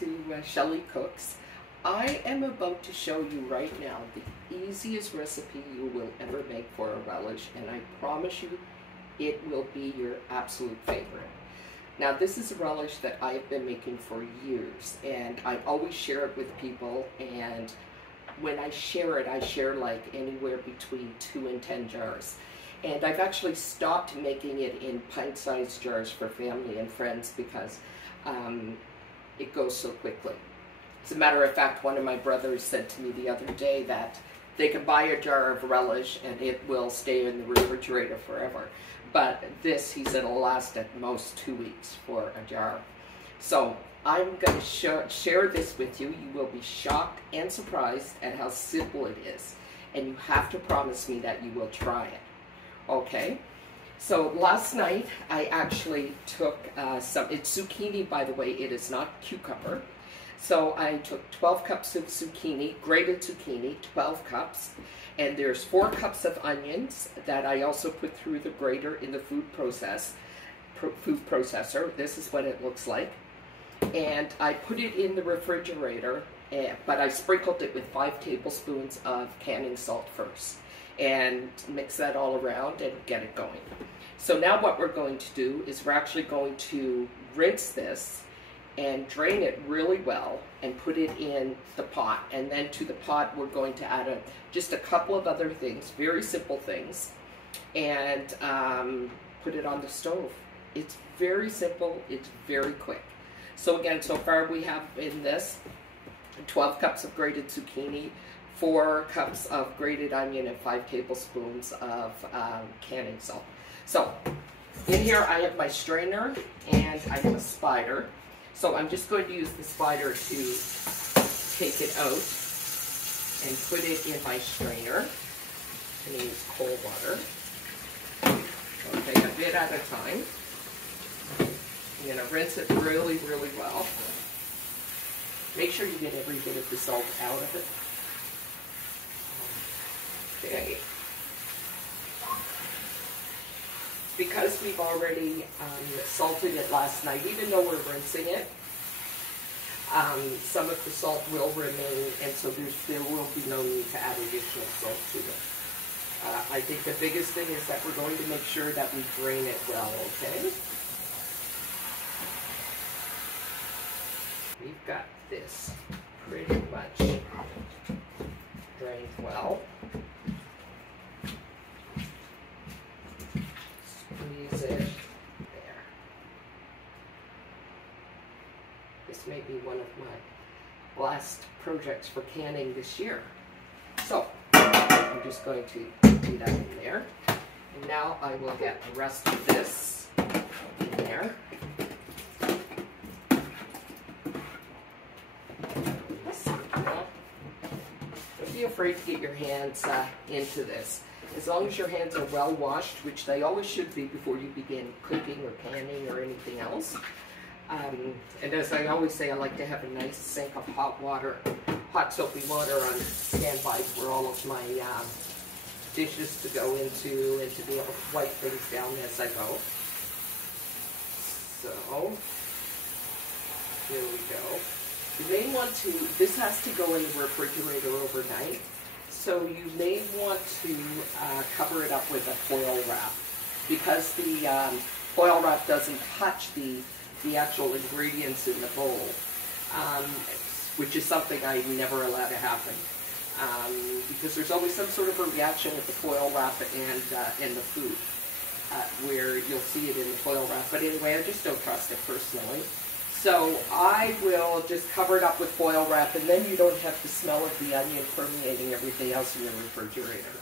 to Shelley Cooks. I am about to show you right now the easiest recipe you will ever make for a relish, and I promise you it will be your absolute favorite. Now this is a relish that I've been making for years, and I always share it with people, and when I share like anywhere between 2 and 10 jars. And I've actually stopped making it in pint-sized jars for family and friends because it goes so quickly. As a matter of fact, one of my brothers said to me the other day that they can buy a jar of relish and it will stay in the refrigerator forever. But this, he said, will last at most 2 weeks for a jar. So I'm going to share this with you. You will be shocked and surprised at how simple it is. And you have to promise me that you will try it. Okay? So last night I actually took it's zucchini, by the way, it is not cucumber. So I took 12 cups of zucchini, grated zucchini, 12 cups. And there's 4 cups of onions that I also put through the grater in the food processor. This is what it looks like. And I put it in the refrigerator, but I sprinkled it with 5 tablespoons of canning salt first. And mix that all around and get it going. So now what we're going to do is we're actually going to rinse this and drain it really well and put it in the pot. And then to the pot we're going to add just a couple of other things, very simple things, and put it on the stove. It's very simple, it's very quick. So again, so far we have in this 12 cups of grated zucchini, 4 cups of grated onion, and 5 tablespoons of canning salt. So in here I have my strainer and I have a spider. So I'm just going to use the spider to take it out and put it in my strainer. I'm going to use cold water. Okay, a bit at a time. I'm going to rinse it really, really well. Make sure you get every bit of the salt out of it. Okay. Because we've already salted it last night, even though we're rinsing it, some of the salt will remain, and so there will be no need to add additional salt to it. I think the biggest thing is that we're going to make sure that we drain it well, okay? We've got this pretty much drained well. Squeeze it there. This may be one of my last projects for canning this year. So I'm just going to do that in there. And now I will get the rest of this in there. Don't be afraid to get your hands into this. As long as your hands are well washed, which they always should be before you begin cooking or panning or anything else. And as I always say, I like to have a nice sink of hot soapy water on standby for all of my dishes to go into and to be able to wipe things down as I go. So, here we go. You may want to, this has to go in the refrigerator overnight. So you may want to cover it up with a foil wrap, because the foil wrap doesn't touch the actual ingredients in the bowl, which is something I never allow to happen, because there's always some sort of a reaction with the foil wrap and the food, where you'll see it in the foil wrap. But anyway, I just don't trust it personally. So I will just cover it up with foil wrap, and then you don't have the smell of the onion permeating everything else in your refrigerator.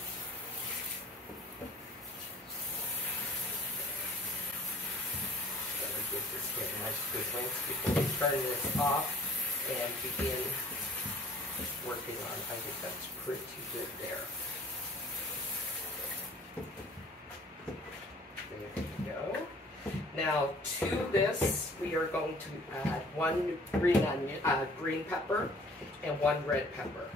Gotta give this get a nice good rinse before we turn this off and begin working on. I think that's pretty good there. There we go. Now to this, we are going to add 1 green pepper and 1 red pepper.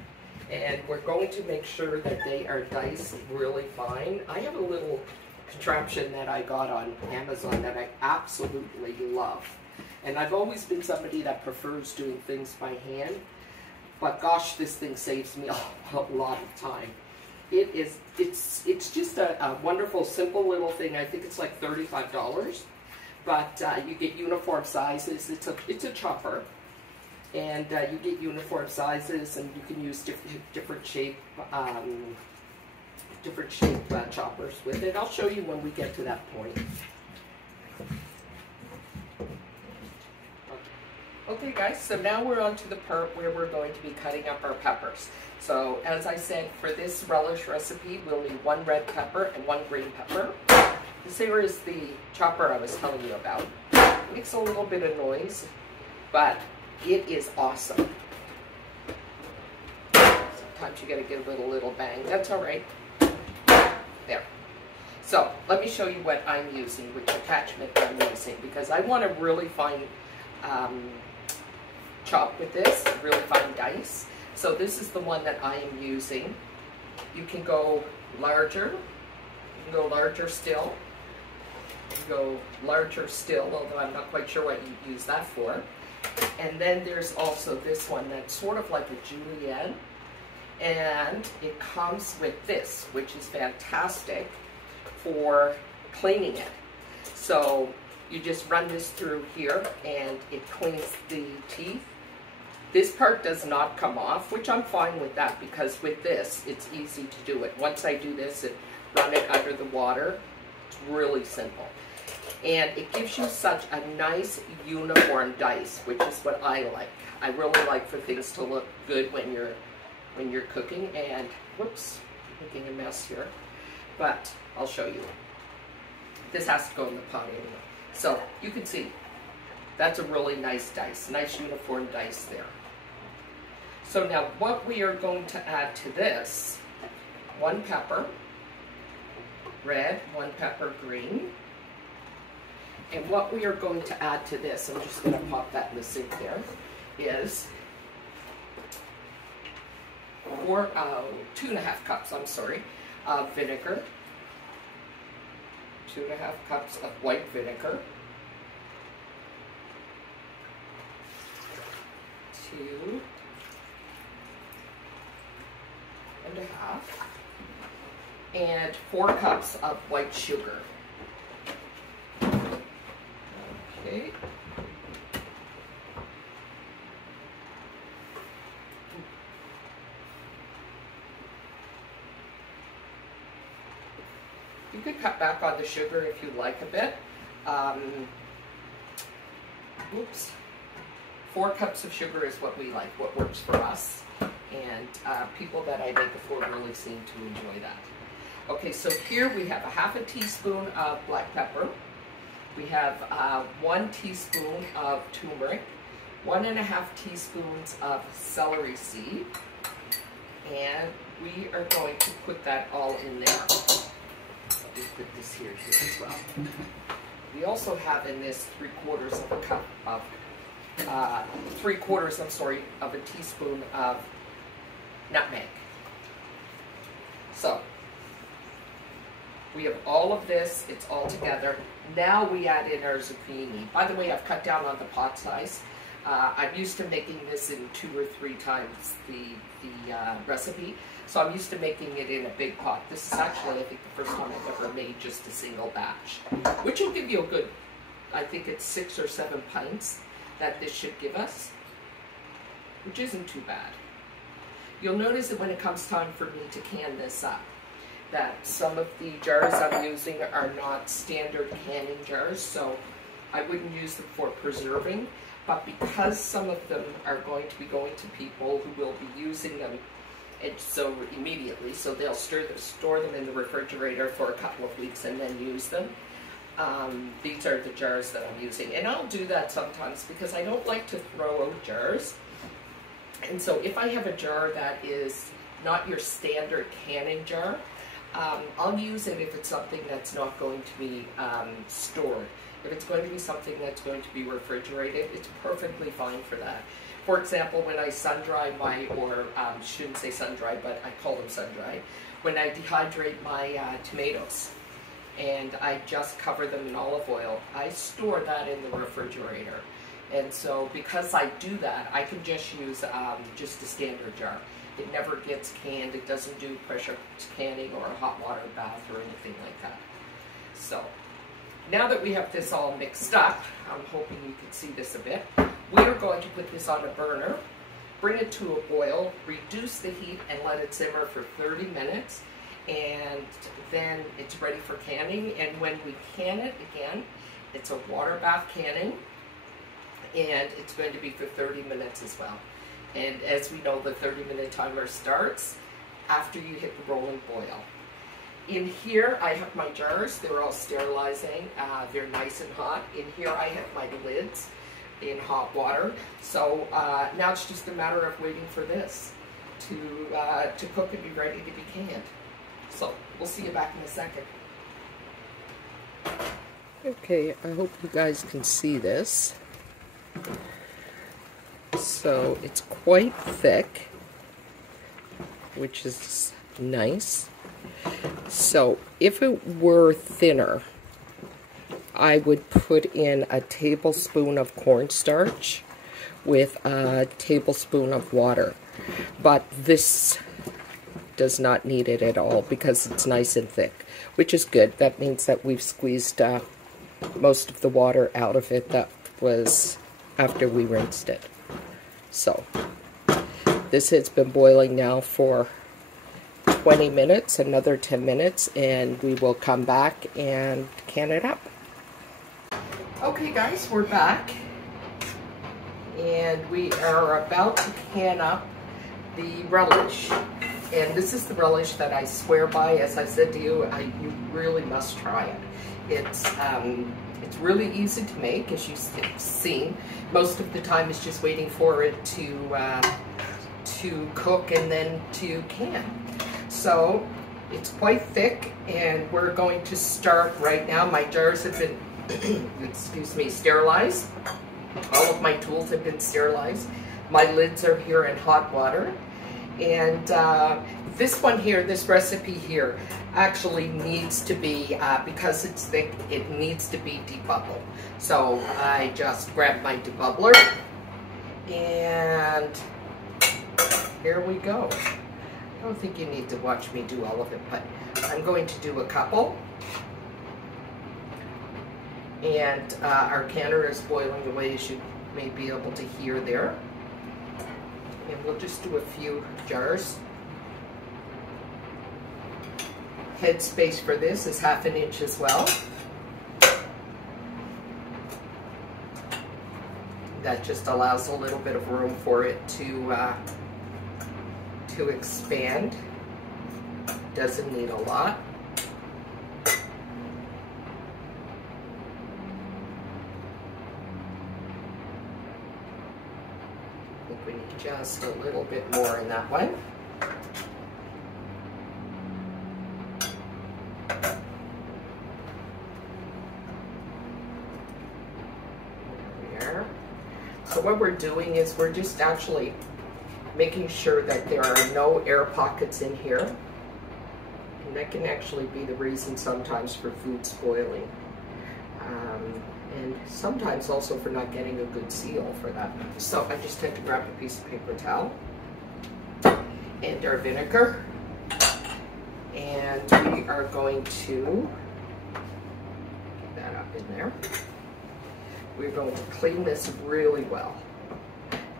And we're going to make sure that they are diced really fine. I have a little contraption that I got on Amazon that I absolutely love. And I've always been somebody that prefers doing things by hand, but gosh, this thing saves me a lot of time. It's just a wonderful, simple little thing. I think it's like $35, but you get uniform sizes. It's a chopper, and you get uniform sizes, and you can use different shape choppers with it. I'll show you when we get to that point. Okay guys, so now we're on to the part where we're going to be cutting up our peppers. So as I said, for this relish recipe, we'll need 1 red pepper and 1 green pepper. This here is the chopper I was telling you about. It makes a little bit of noise, but it is awesome. Sometimes you gotta give it a little bang. That's all right. There. So let me show you what I'm using, which attachment I'm using, because I want to really fine chop with this, really fine dice. So this is the one that I am using. You can go larger, you can go larger still, you can go larger still, although I'm not quite sure what you use that for. And then there's also this one that's sort of like a julienne, and it comes with this, which is fantastic for cleaning it. So you just run this through here and it cleans the teeth. This part does not come off, which I'm fine with that, because with this, it's easy to do it. Once I do this and run it under the water, it's really simple. And it gives you such a nice uniform dice, which is what I like. I really like for things to look good when you're cooking. And whoops, I'm making a mess here, but I'll show you. This has to go in the pot anyway. So you can see that's a really nice dice, nice uniform dice there. So now what we are going to add to this, 1 pepper, red, 1 pepper green. And what we are going to add to this, I'm just going to pop that in the sink there, is 2.5 cups, I'm sorry, of vinegar, 2.5 cups of white vinegar, 2.5, and 4 cups of white sugar. Okay. You could cut back on the sugar if you like a bit. Oops. 4 cups of sugar is what we like, what works for us. And people that I make it for really seem to enjoy that. Okay, so here we have 1/2 teaspoon of black pepper. We have 1 teaspoon of turmeric, 1.5 teaspoons of celery seed, and we are going to put that all in there. Let me put this here as well. We also have in this 3/4 of a cup of, 3/4, I'm sorry, of a teaspoon of nutmeg. So we have all of this, it's all together. Now we add in our zucchini. By the way, I've cut down on the pot size. I'm used to making this in 2 or 3 times the recipe. So I'm used to making it in a big pot. This is actually, I think, the first time I've ever made just a single batch, which will give you a good, I think it's 6 or 7 pints that this should give us, which isn't too bad. You'll notice that when it comes time for me to can this up, that some of the jars I'm using are not standard canning jars, so I wouldn't use them for preserving, but because some of them are going to be going to people who will be using them so immediately, so they'll store them in the refrigerator for a couple of weeks and then use them. These are the jars that I'm using, and I'll do that sometimes because I don't like to throw out jars. And so if I have a jar that is not your standard canning jar, I'll use it if it's something that's not going to be stored. If it's going to be something that's going to be refrigerated, it's perfectly fine for that. For example, when I sun-dry shouldn't say sun-dry, but I call them sun-dry, when I dehydrate my tomatoes and I just cover them in olive oil, I store that in the refrigerator. And so because I do that, I can just use just a standard jar. It never gets canned. It doesn't do pressure canning or a hot water bath or anything like that. So now that we have this all mixed up, I'm hoping you can see this a bit, we are going to put this on a burner, bring it to a boil, reduce the heat, and let it simmer for 30 minutes. And then it's ready for canning. And when we can it again, it's a water bath canning, and it's going to be for 30 minutes as well. And as we know, the 30-minute timer starts after you hit the rolling boil. In here, I have my jars. They're all sterilizing. They're nice and hot. In here, I have my lids in hot water. So now it's just a matter of waiting for this to cook and be ready to be canned. So we'll see you back in a second. Okay, I hope you guys can see this. So it's quite thick, which is nice. So if it were thinner, I would put in a tablespoon of cornstarch with a tablespoon of water. But this does not need it at all because it's nice and thick, which is good. That means that we've squeezed most of the water out of it that was after we rinsed it. So this has been boiling now for 20 minutes, another 10 minutes, and we will come back and can it up. Okay guys, we're back, and we are about to can up the relish. And this is the relish that I swear by. As I said to you, you really must try it. It's really easy to make, as you've seen. Most of the time it's just waiting for it to cook and then to can. So it's quite thick, and we're going to start right now. My jars have been, excuse me, sterilized. All of my tools have been sterilized. My lids are here in hot water. And this one here, this recipe here, actually needs to be, because it's thick, it needs to be debubbled. So I just grabbed my debubbler, and here we go. I don't think you need to watch me do all of it, but I'm going to do a couple. And our canner is boiling away, as you may be able to hear there. And we'll just do a few jars. Head space for this is 1/2 inch as well. That just allows a little bit of room for it to expand. Doesn't need a lot. We need just a little bit more in that one. There. So what we're doing is we're just actually making sure that there are no air pockets in here. And that can actually be the reason sometimes for food spoiling. And sometimes also for not getting a good seal for that. So I just had to grab a piece of paper towel and our vinegar, and we are going to get that up in there. We're going to clean this really well.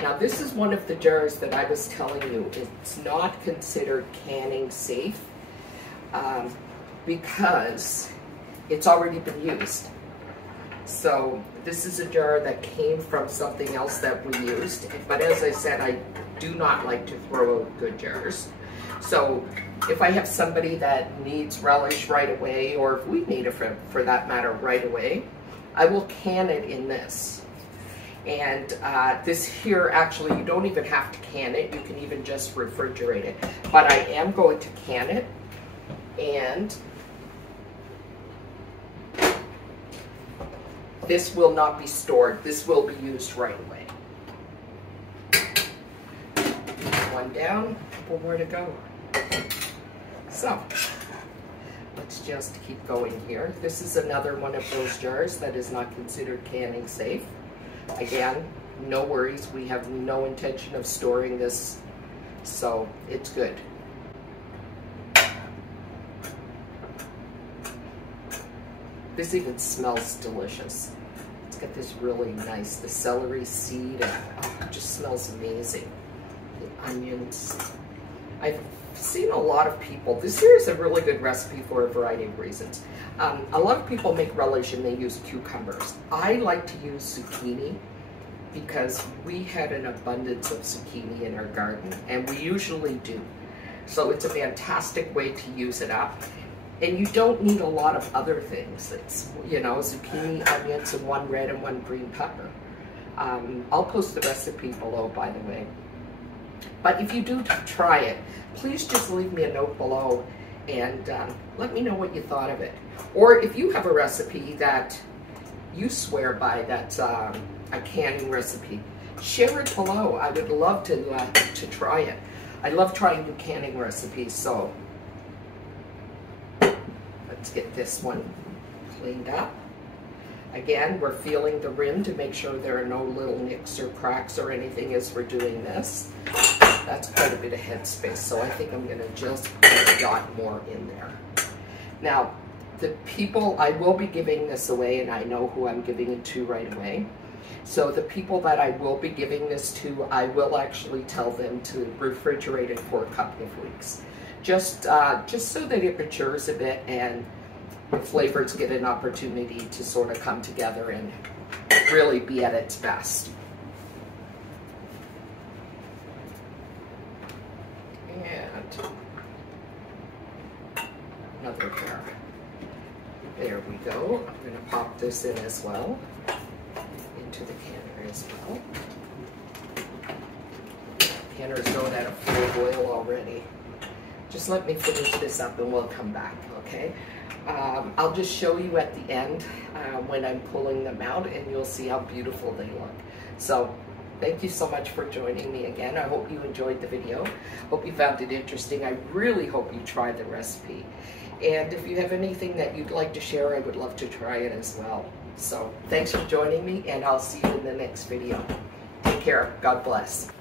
Now this is one of the jars that I was telling you, it's not considered canning safe because it's already been used. So this is a jar that came from something else that we used, but as I said, I do not like to throw out good jars. So if I have somebody that needs relish right away, or if we need it for that matter right away, I will can it in this. And this here, actually, you don't even have to can it, you can even just refrigerate it. But I am going to can it, and this will not be stored. This will be used right away. One down, a couple more to go. So, let's just keep going here. This is another one of those jars that is not considered canning safe. Again, no worries. We have no intention of storing this, so it's good. This even smells delicious. It's got this really nice, the celery seed, and it just smells amazing. The onions. I've seen a lot of people, this here is a really good recipe for a variety of reasons. A lot of people make relish and they use cucumbers. I like to use zucchini because we had an abundance of zucchini in our garden, and we usually do. So it's a fantastic way to use it up. And you don't need a lot of other things. It's, you know, zucchini, onions, and one red and one green pepper. I'll post the recipe below, by the way. But if you do try it, please just leave me a note below and let me know what you thought of it. Or if you have a recipe that you swear by that's a canning recipe, share it below. I would love to try it. I love trying new canning recipes, so let's get this one cleaned up. Again, we're feeling the rim to make sure there are no little nicks or cracks or anything as we're doing this. That's quite a bit of headspace, so I think I'm going to just put a dot more in there. Now, the people, I will be giving this away, and I know who I'm giving it to right away. So the people that I will be giving this to, I will actually tell them to refrigerate it for a couple of weeks. Just so that it matures a bit and the flavors get an opportunity to sort of come together and really be at its best. And another pair. There we go. I'm going to pop this in as well, into the canner as well. Canner's going at a full boil already. Just let me finish this up and we'll come back, okay? I'll just show you at the end when I'm pulling them out, and you'll see how beautiful they look. So thank you so much for joining me again. I hope you enjoyed the video. Hope you found it interesting. I really hope you try the recipe. And if you have anything that you'd like to share, I would love to try it as well. So thanks for joining me, and I'll see you in the next video. Take care. God bless.